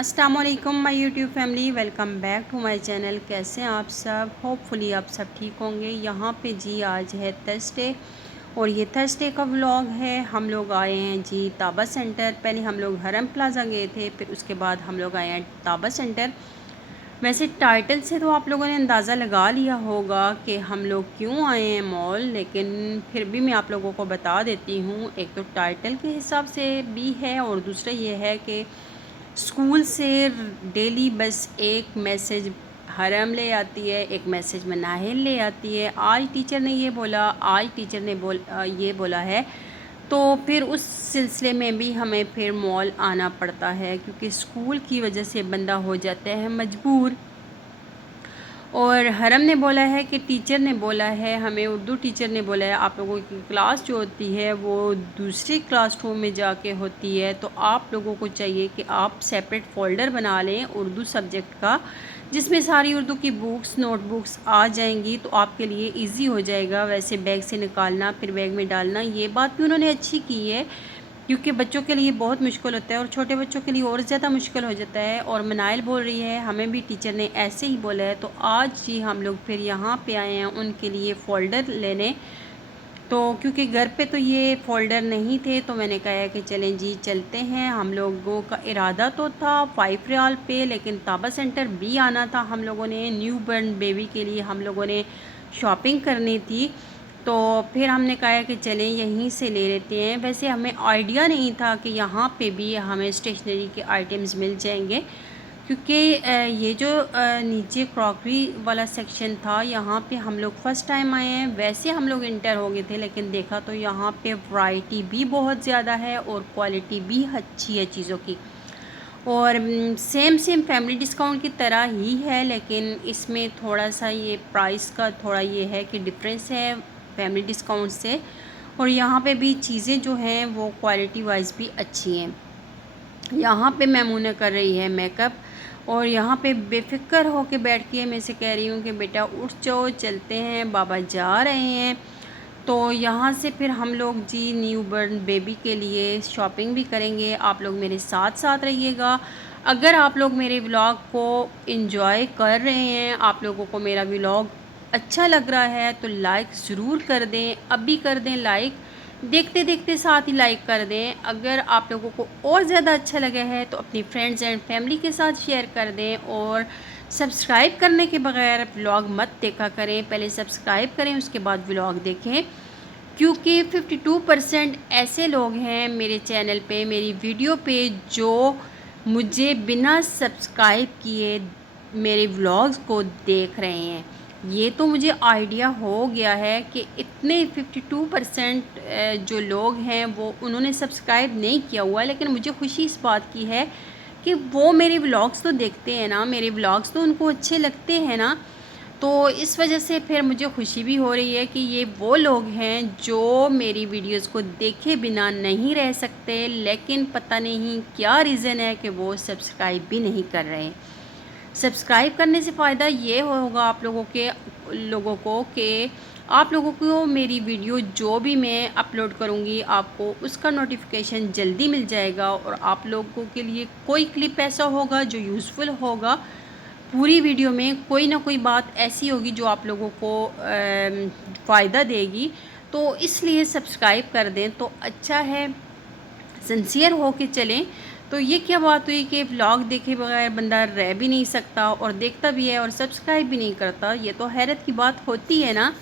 अस्सलाम वालेकुम my YouTube family, welcome back to my channel. कैसे हैं आप सब? होपफुली आप सब ठीक होंगे। यहाँ पे जी आज है थर्सडे और ये थर्सडे का व्लॉग है। हम लोग आए हैं जी ताबा सेंटर। पहले हम लोग हरम प्लाजा गए थे, फिर उसके बाद हम लोग आए हैं ताबा सेंटर। वैसे टाइटल से तो आप लोगों ने अंदाज़ा लगा लिया होगा कि हम लोग क्यों आए हैं मॉल, लेकिन फिर भी मैं आप लोगों को बता देती हूँ। एक तो टाइटल के हिसाब से भी है और दूसरा ये है कि स्कूल से डेली बस एक मैसेज हरम ले आती है, एक मैसेज मनाहिल ले आती है। आज टीचर ने ये बोला, आज टीचर ने ये बोला है, तो फिर उस सिलसिले में भी हमें फिर मॉल आना पड़ता है, क्योंकि स्कूल की वजह से बंदा हो जाता है मजबूर। और हरम ने बोला है कि टीचर ने बोला है, हमें उर्दू टीचर ने बोला है, आप लोगों की क्लास जो होती है वो दूसरी क्लासरूम में जाके होती है, तो आप लोगों को चाहिए कि आप सेपरेट फ़ोल्डर बना लें उर्दू सब्जेक्ट का, जिसमें सारी उर्दू की बुक्स नोटबुक्स आ जाएंगी, तो आपके लिए इजी हो जाएगा। वैसे बैग से निकालना फिर बैग में डालना, ये बात भी उन्होंने अच्छी की है, क्योंकि बच्चों के लिए बहुत मुश्किल होता है और छोटे बच्चों के लिए और ज़्यादा मुश्किल हो जाता है। और मनाइल बोल रही है हमें भी टीचर ने ऐसे ही बोला है, तो आज जी हम लोग फिर यहाँ पे आए हैं उनके लिए फ़ोल्डर लेने। तो क्योंकि घर पे तो ये फ़ोल्डर नहीं थे, तो मैंने कहा कि चलें जी चलते हैं। हम लोगों का इरादा तो था 5 रियाल पे, लेकिन ताबा सेंटर भी आना था हम लोगों ने। न्यू बर्न बेबी के लिए हम लोगों ने शॉपिंग करनी थी, तो फिर हमने कहा कि चलें यहीं से ले लेते हैं। वैसे हमें आइडिया नहीं था कि यहाँ पे भी हमें स्टेशनरी के आइटम्स मिल जाएंगे, क्योंकि ये जो नीचे क्रॉकरी वाला सेक्शन था, यहाँ पे हम लोग फ़र्स्ट टाइम आए हैं। वैसे हम लोग इंटर हो गए थे, लेकिन देखा तो यहाँ पे वैरायटी भी बहुत ज़्यादा है और क्वालिटी भी अच्छी है चीज़ों की। और सेम सेम फैमिली डिस्काउंट की तरह ही है, लेकिन इसमें थोड़ा सा ये प्राइस का थोड़ा ये है कि डिफरेंस है फैमिली डिस्काउंट से। और यहाँ पे भी चीज़ें जो हैं वो क्वालिटी वाइज भी अच्छी हैं। यहाँ पे मैमूना कर रही है मेकअप, और यहाँ पे बेफिक्र होके बैठ के मैं से कह रही हूँ कि बेटा उठ जाओ, चलते हैं, बाबा जा रहे हैं। तो यहाँ से फिर हम लोग जी न्यू बर्न बेबी के लिए शॉपिंग भी करेंगे। आप लोग मेरे साथ साथ रहिएगा। अगर आप लोग मेरे व्लॉग को इन्जॉय कर रहे हैं, आप लोगों को मेरा व्लॉग अच्छा लग रहा है, तो लाइक ज़रूर कर दें, अभी कर दें लाइक, देखते देखते साथ ही लाइक कर दें। अगर आप लोगों को और ज़्यादा अच्छा लगा है तो अपनी फ्रेंड्स एंड फैमिली के साथ शेयर कर दें। और सब्सक्राइब करने के बगैर व्लॉग मत देखा करें, पहले सब्सक्राइब करें उसके बाद व्लॉग देखें, क्योंकि 52% ऐसे लोग हैं मेरे चैनल पे, मेरी वीडियो पे, जो मुझे बिना सब्सक्राइब किए मेरे व्लॉग्स को देख रहे हैं। ये तो मुझे आइडिया हो गया है कि इतने 52% जो लोग हैं वो उन्होंने सब्सक्राइब नहीं किया हुआ, लेकिन मुझे खुशी इस बात की है कि वो मेरे व्लॉग्स तो देखते हैं ना, मेरे व्लॉग्स तो उनको अच्छे लगते हैं ना। तो इस वजह से फिर मुझे खुशी भी हो रही है कि ये वो लोग हैं जो मेरी वीडियोस को देखे बिना नहीं रह सकते, लेकिन पता नहीं क्या रीज़न है कि वो सब्सक्राइब भी नहीं कर रहे। सब्सक्राइब करने से फ़ायदा ये होगा आप लोगों को कि आप लोगों को मेरी वीडियो जो भी मैं अपलोड करूँगी, आपको उसका नोटिफिकेशन जल्दी मिल जाएगा, और आप लोगों के लिए कोई क्लिप ऐसा होगा जो यूज़फुल होगा। पूरी वीडियो में कोई ना कोई बात ऐसी होगी जो आप लोगों को फ़ायदा देगी, तो इसलिए सब्सक्राइब कर दें तो अच्छा है, सिंसियर हो के चलें। तो ये क्या बात हुई कि व्लॉग देखे बगैर बंदा रह भी नहीं सकता, और देखता भी है और सब्सक्राइब भी नहीं करता, ये तो हैरत की बात होती है ना।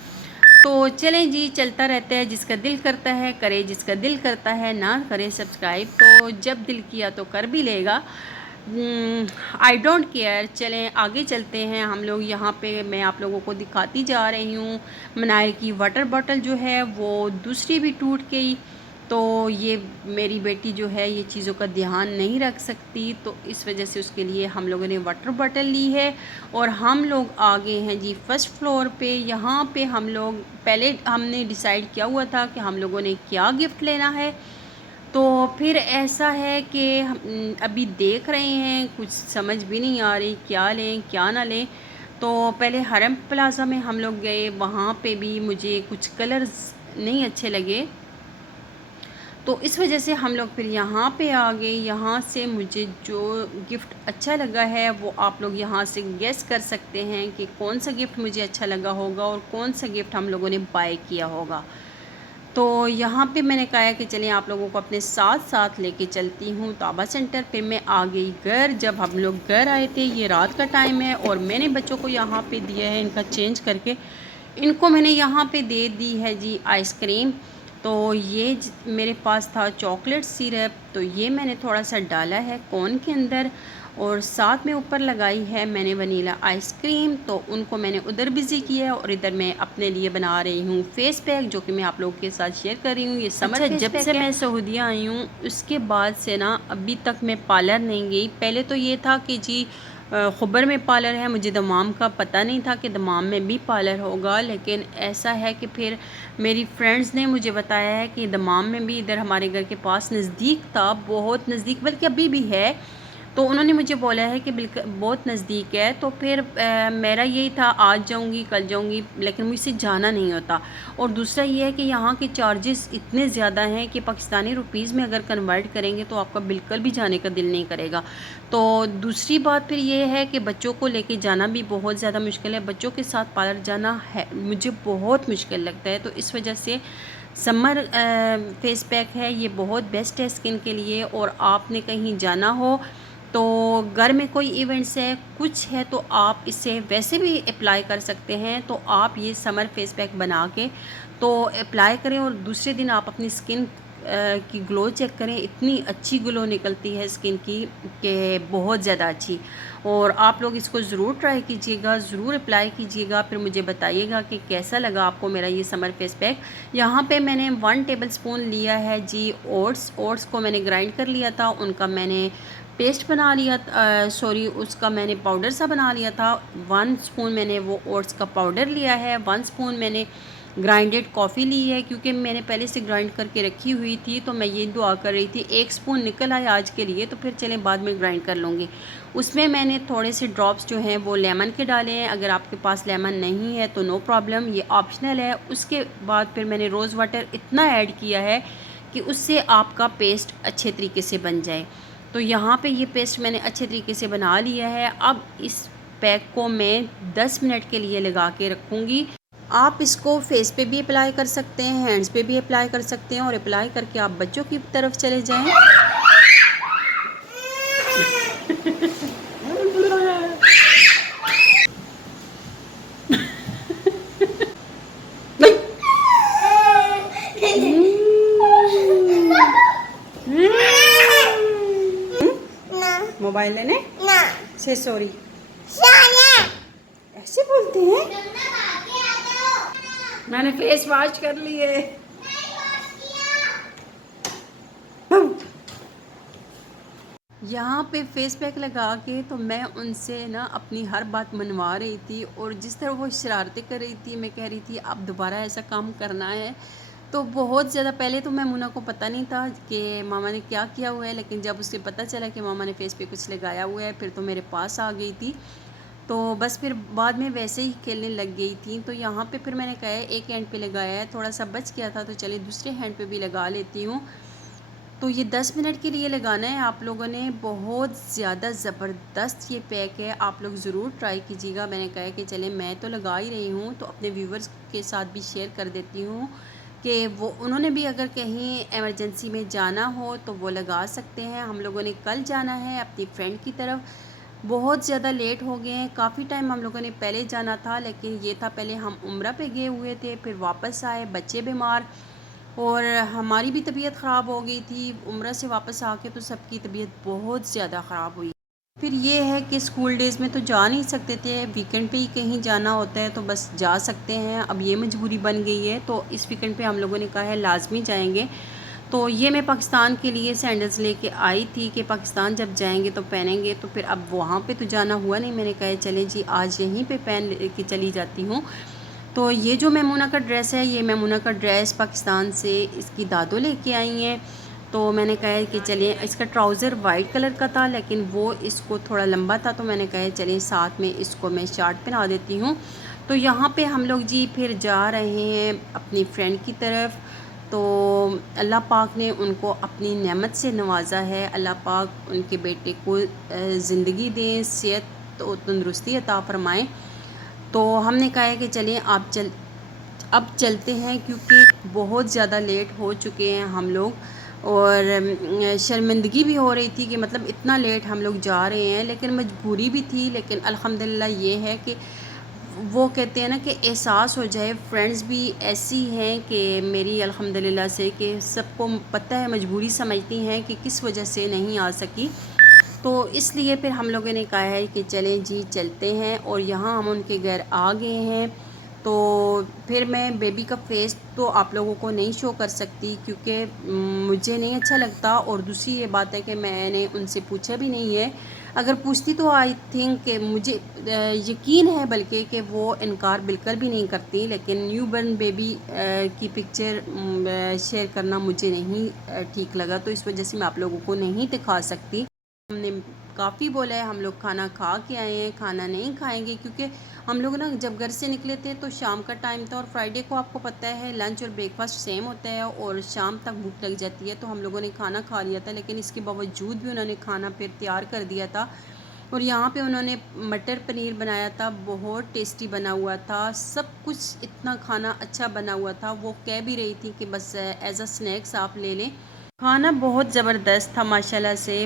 तो चलें जी, चलता रहता है, जिसका दिल करता है करे, जिसका दिल करता है ना करे सब्सक्राइब, तो जब दिल किया तो कर भी लेगा। I don't care. चलें आगे चलते हैं हम लोग। यहाँ पे मैं आप लोगों को दिखाती जा रही हूँ, मनाइल की वाटर बॉटल जो है वो दूसरी भी टूट गई। तो ये मेरी बेटी जो है ये चीज़ों का ध्यान नहीं रख सकती, तो इस वजह से उसके लिए हम लोगों ने वाटर बॉटल ली है। और हम लोग आ गए हैं जी फर्स्ट फ्लोर पे। यहाँ पे हम लोग पहले हमने डिसाइड किया हुआ था कि हम लोगों ने क्या गिफ्ट लेना है, तो फिर ऐसा है कि हम अभी देख रहे हैं, कुछ समझ भी नहीं आ रही क्या लें क्या ना लें। तो पहले हरम प्लाज़ा में हम लोग गए, वहाँ पे भी मुझे कुछ कलर्स नहीं अच्छे लगे, तो इस वजह से हम लोग फिर यहाँ पे आ गए। यहाँ से मुझे जो गिफ्ट अच्छा लगा है वो आप लोग यहाँ से गेस कर सकते हैं कि कौन सा गिफ्ट मुझे अच्छा लगा होगा और कौन सा गिफ्ट हम लोगों ने बाय किया होगा। तो यहाँ पे मैंने कहा है कि चलिए आप लोगों को अपने साथ साथ लेके चलती हूँ ताबा सेंटर पे। मैं आ गई घर। जब हम लोग घर आए थे, ये रात का टाइम है और मैंने बच्चों को यहाँ पे दिया है, इनका चेंज करके इनको मैंने यहाँ पे दे दी है जी आइसक्रीम। तो ये मेरे पास था चॉकलेट सिरप, तो ये मैंने थोड़ा सा डाला है कोन के अंदर और साथ में ऊपर लगाई है मैंने वनीला आइसक्रीम। तो उनको मैंने उधर बिज़ी किया है और इधर मैं अपने लिए बना रही हूँ फेस पैक, जो कि मैं आप लोगों के साथ शेयर कर रही हूँ। ये समर फेस जब से मैं सऊदीया आई हूँ उसके बाद से ना अभी तक मैं पार्लर नहीं गई। पहले तो ये था कि जी ख़ुबर में पार्लर है, मुझे दमाम का पता नहीं था कि दमाम में भी पार्लर होगा। लेकिन ऐसा है कि फिर मेरी फ्रेंड्स ने मुझे बताया है कि दमाम में भी इधर हमारे घर के पास नज़दीक था, बहुत नज़दीक, बल्कि अभी भी है। तो उन्होंने मुझे बोला है कि बिल्कुल बहुत नज़दीक है। तो फिर मेरा यही था आज जाऊंगी कल जाऊंगी, लेकिन मुझसे जाना नहीं होता। और दूसरा ये है कि यहाँ के चार्जेस इतने ज़्यादा हैं कि पाकिस्तानी रुपीज़ में अगर कन्वर्ट करेंगे तो आपका बिल्कुल भी जाने का दिल नहीं करेगा। तो दूसरी बात फिर ये है कि बच्चों को लेके जाना भी बहुत ज़्यादा मुश्किल है। बच्चों के साथ पार्लर जाना है मुझे बहुत मुश्किल लगता है। तो इस वजह से समर फेस पैक है, ये बहुत बेस्ट है स्किन के लिए। और आपने कहीं जाना हो तो घर में कोई इवेंट्स है कुछ है तो आप इसे वैसे भी अप्लाई कर सकते हैं। तो आप ये समर फेस पैक बना के तो अप्लाई करें और दूसरे दिन आप अपनी स्किन की ग्लो चेक करें। इतनी अच्छी ग्लो निकलती है स्किन की कि बहुत ज़्यादा अच्छी। और आप लोग इसको ज़रूर ट्राई कीजिएगा, ज़रूर अप्लाई कीजिएगा, फिर मुझे बताइएगा कि कैसा लगा आपको मेरा ये समर फेस पैक। यहाँ पे मैंने 1 टेबलस्पून लिया है जी ओट्स को मैंने ग्राइंड कर लिया था, उनका मैंने पेस्ट बना लिया, सॉरी उसका मैंने पाउडर सा बना लिया था। 1 स्पून मैंने वो ओट्स का पाउडर लिया है। 1 स्पून मैंने ग्राइंडेड कॉफ़ी ली है, क्योंकि मैंने पहले से ग्राइंड करके रखी हुई थी। तो मैं ये दुआ कर रही थी 1 स्पून निकल आए आज के लिए, तो फिर चलें बाद में ग्राइंड कर लूँगी। उसमें मैंने थोड़े से ड्रॉप्स जो हैं वो लेमन के डाले हैं। अगर आपके पास लेमन नहीं है तो नो प्रॉब्लम, ये ऑप्शनल है। उसके बाद फिर मैंने रोज़ वाटर इतना ऐड किया है कि उससे आपका पेस्ट अच्छे तरीके से बन जाए। तो यहाँ पे ये पेस्ट मैंने अच्छे तरीके से बना लिया है। अब इस पैक को मैं 10 मिनट के लिए लगा के रखूँगी। आप इसको फेस पे भी अप्लाई कर सकते हैं, हैंड्स पे भी अप्लाई कर सकते हैं और अप्लाई करके आप बच्चों की तरफ चले जाएं। मोबाइल लेने ना से सॉरी ऐसे बोलते हैं। मैंने फेस वॉश कर लिए। यहाँ पे फेस पैक लगा के तो मैं उनसे ना अपनी हर बात मनवा रही थी। और जिस तरह वो शरारतें कर रही थी, मैं कह रही थी अब दोबारा ऐसा काम करना है। तो बहुत ज़्यादा पहले तो मैमुना को पता नहीं था कि मामा ने क्या किया हुआ है, लेकिन जब उसे पता चला कि मामा ने फेस पे कुछ लगाया हुआ है फिर तो मेरे पास आ गई थी। तो बस फिर बाद में वैसे ही खेलने लग गई थी। तो यहाँ पे फिर मैंने कहा है एक हैंड पे लगाया है, थोड़ा सा बच गया था तो चलिए दूसरे हैंड पे भी लगा लेती हूँ। तो ये 10 मिनट के लिए लगाना है आप लोगों ने। बहुत ज़्यादा ज़बरदस्त ये पैक है, आप लोग ज़रूर ट्राई कीजिएगा। मैंने कहा कि चले मैं तो लगा ही रही हूँ तो अपने व्यूवर्स के साथ भी शेयर कर देती हूँ कि वो उन्होंने भी अगर कहीं इमरजेंसी में जाना हो तो वो लगा सकते हैं। हम लोगों ने कल जाना है अपनी फ्रेंड की तरफ, बहुत ज़्यादा लेट हो गए हैं। काफ़ी टाइम हम लोगों ने पहले जाना था, लेकिन ये था पहले हम उम्रा पे गए हुए थे, फिर वापस आए, बच्चे बीमार और हमारी भी तबीयत ख़राब हो गई थी। उम्रा से वापस आके तो सबकी तबीयत बहुत ज़्यादा ख़राब हुई। फिर ये है कि स्कूल डेज़ में तो जा नहीं सकते थे, वीकेंड पे ही कहीं जाना होता है तो बस जा सकते हैं। अब ये मजबूरी बन गई है तो इस वीकेंड पे हम लोगों ने कहा है लाजमी जाएंगे। तो ये मैं पाकिस्तान के लिए सैंडल्स लेके आई थी कि पाकिस्तान जब जाएंगे तो पहनेंगे। तो फिर अब वहाँ पे तो जाना हुआ नहीं, मैंने कहा चले जी आज यहीं पे पहन के चली जाती हूँ। तो ये जो मेमूना का ड्रेस है, ये मेमूना का ड्रेस पाकिस्तान से इसकी दादो लेके आई हैं। तो मैंने कहा कि चलिए, इसका ट्राउज़र वाइट कलर का था लेकिन वो इसको थोड़ा लंबा था, तो मैंने कहा चलिए साथ में इसको मैं शर्ट पहना देती हूँ। तो यहाँ पे हम लोग जी फिर जा रहे हैं अपनी फ्रेंड की तरफ। तो अल्लाह पाक ने उनको अपनी नेमत से नवाजा है। अल्लाह पाक उनके बेटे को ज़िंदगी दें, सेहत और तंदुरुस्ती अता फ़रमाएँ। तो हमने कहा है कि चलिए अब चलते हैं, क्योंकि बहुत ज़्यादा लेट हो चुके हैं हम लोग। और शर्मिंदगी भी हो रही थी कि मतलब इतना लेट हम लोग जा रहे हैं, लेकिन मजबूरी भी थी। लेकिन अल्हम्दुलिल्लाह ये है कि वो कहते हैं ना कि एहसास हो जाए। फ्रेंड्स भी ऐसी हैं कि मेरी अल्हम्दुलिल्लाह से कि सबको पता है, मजबूरी समझती हैं कि किस वजह से नहीं आ सकी। तो इसलिए फिर हम लोगों ने कहा है कि चलें जी चलते हैं, और यहाँ हम उनके घर आ गए हैं। तो फिर मैं बेबी का फेस तो आप लोगों को नहीं शो कर सकती, क्योंकि मुझे नहीं अच्छा लगता। और दूसरी ये बात है कि मैंने उनसे पूछा भी नहीं है। अगर पूछती तो आई थिंक कि मुझे यकीन है बल्कि कि वो इनकार बिल्कुल भी नहीं करती। लेकिन न्यू बर्न बेबी की पिक्चर शेयर करना मुझे नहीं ठीक लगा, तो इस वजह से मैं आप लोगों को नहीं दिखा सकती। हमने काफ़ी बोला है, हम लोग खाना खा के आए हैं, खाना नहीं खाएंगे, क्योंकि हम लोग ना जब घर से निकले थे तो शाम का टाइम था। और फ्राइडे को आपको पता है लंच और ब्रेकफास्ट सेम होता है, और शाम तक भूख लग जाती है। तो हम लोगों ने खाना खा लिया था, लेकिन इसके बावजूद भी उन्होंने खाना फिर तैयार कर दिया था। और यहाँ पे उन्होंने मटर पनीर बनाया था, बहुत टेस्टी बना हुआ था। सब कुछ इतना खाना अच्छा बना हुआ था। वो कह भी रही थी कि बस एज अ स्नैक्स आप ले लें। खाना बहुत ज़बरदस्त था माशाल्लाह से।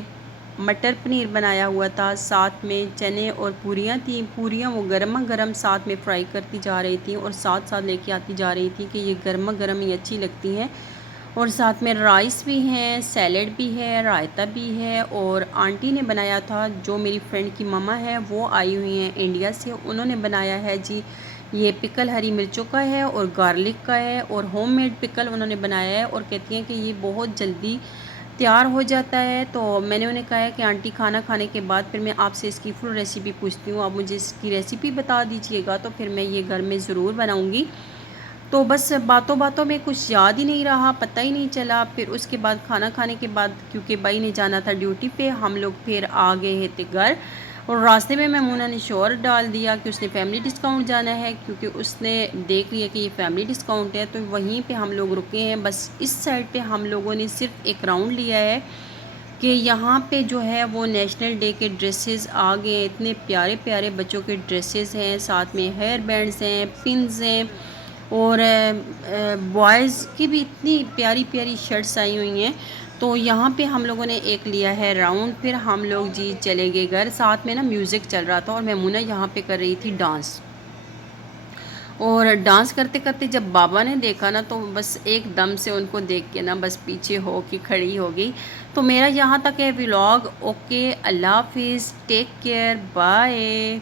मटर पनीर बनाया हुआ था, साथ में चने और पूरियाँ थी। पूरियाँ वो गर्मा गर्म साथ में फ्राई करती जा रही थी, और साथ साथ लेके आती जा रही थी कि ये गर्मा गर्म ही अच्छी लगती हैं। और साथ में राइस भी हैं, सैलेड भी है, रायता भी है। और आंटी ने बनाया था, जो मेरी फ्रेंड की ममा है वो आई हुई हैं इंडिया से, उन्होंने बनाया है जी। ये पिकल हरी मिर्चों का है और गार्लिक का है, और होममेड पिकल उन्होंने बनाया है। और कहती हैं कि ये बहुत जल्दी तैयार हो जाता है। तो मैंने उन्हें कहा है कि आंटी खाना खाने के बाद फिर मैं आपसे इसकी फुल रेसिपी पूछती हूँ, आप मुझे इसकी रेसिपी बता दीजिएगा, तो फिर मैं ये घर में ज़रूर बनाऊँगी। तो बस बातों बातों में कुछ याद ही नहीं रहा, पता ही नहीं चला। फिर उसके बाद खाना खाने के बाद, क्योंकि भाई ने जाना था ड्यूटी पे, हम लोग फिर आ गए थे घर। और रास्ते में मैमूना ने शोर डाल दिया कि उसने फैमिली डिस्काउंट जाना है, क्योंकि उसने देख लिया कि ये फैमिली डिस्काउंट है। तो वहीं पे हम लोग रुके हैं। बस इस साइड पे हम लोगों ने सिर्फ एक राउंड लिया है कि यहाँ पे जो है वो नेशनल डे के ड्रेसेस आ गए। इतने प्यारे प्यारे बच्चों के ड्रेसेस हैं, साथ में हेयर बैंड्स हैं, पिन्स हैं, और बॉयज़ की भी इतनी प्यारी प्यारी शर्ट्स आई हुई हैं। तो यहाँ पे हम लोगों ने एक लिया है राउंड। फिर हम लोग जी चले गए घर। साथ में ना म्यूज़िक चल रहा था, और मैमूना यहाँ पे कर रही थी डांस। और डांस करते करते जब बाबा ने देखा ना, तो बस एकदम से उनको देख के ना बस पीछे हो के खड़ी हो गई। तो मेरा यहाँ तक है व्लॉग। ओके, अल्लाह हाफिज़, टेक केयर, बाय।